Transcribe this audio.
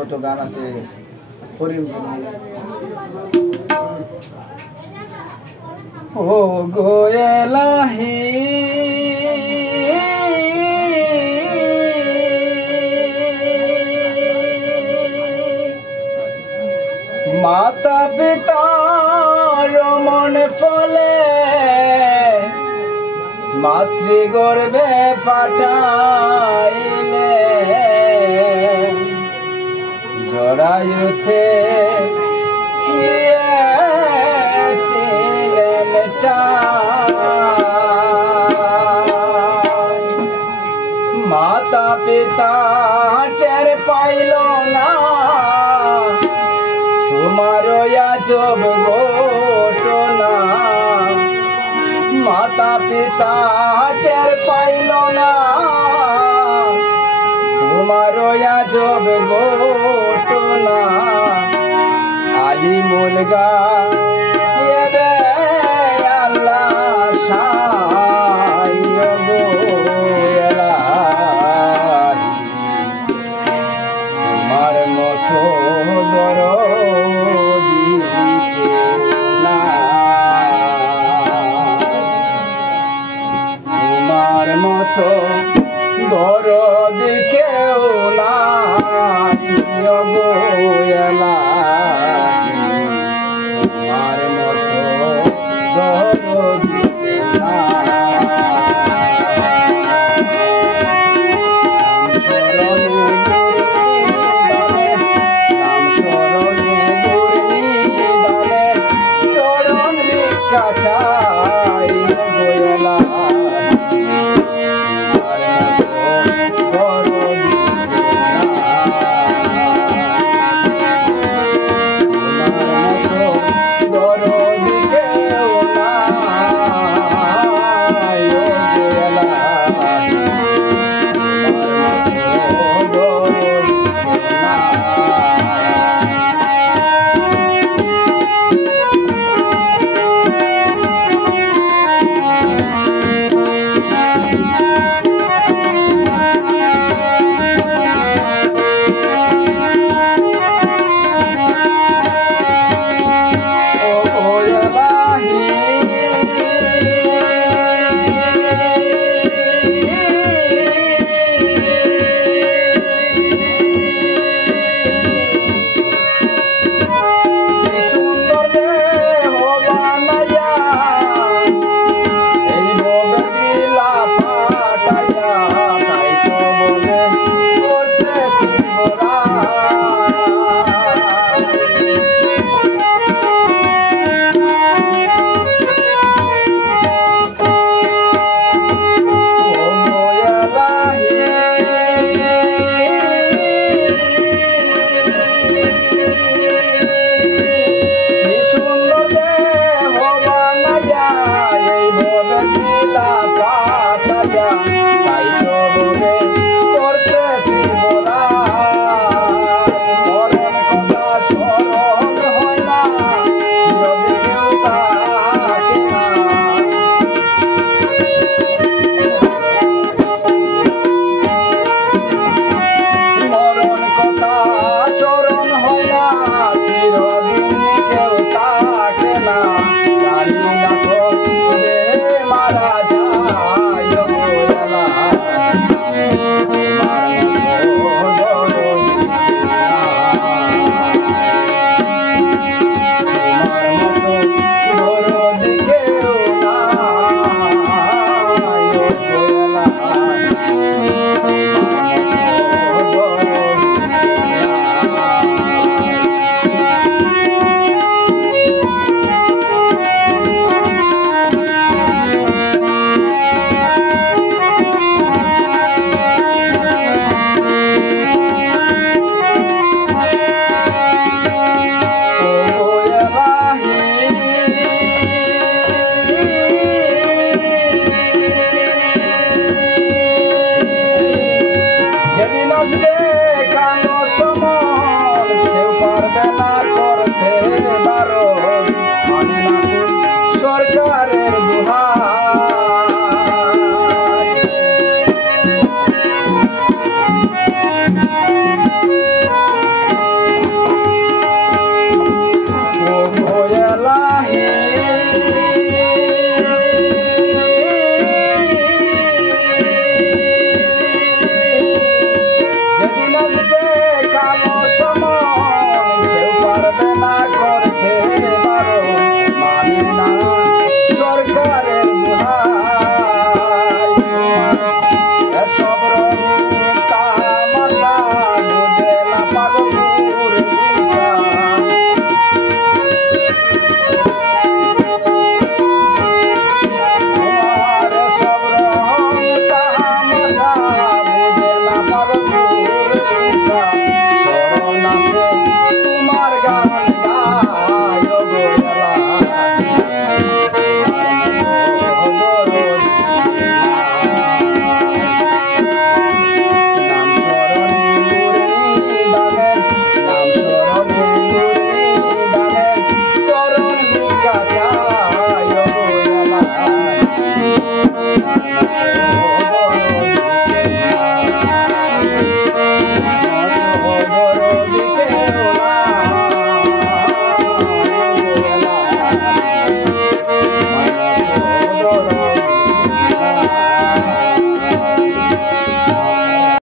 কত গান আছে করিম ও গোয়েলাহি মাতা পিতার মনে ফলে মাতৃগর্ভে পাঠাইলে জরায়ুতে দিয়েছিলেন মাতা পিতা টের পাইল না তোমার আজব ঘটনা মাতা পিতা টের পাইল না তোমার আজব ঘটনা আলিমুল গায়েবে আল্লাহ সায় গো এলাহি তোমার মতো দরদি তোমার মতো দরদি কেউ নাই গো এলাহি তোমার মতো দরদি কেউ কালো সমন কেউ পারবে না করতে বারণ মানে না সরকারের দোহাই এসব রং তামাশা বুঝে না পাগলুর হিংসা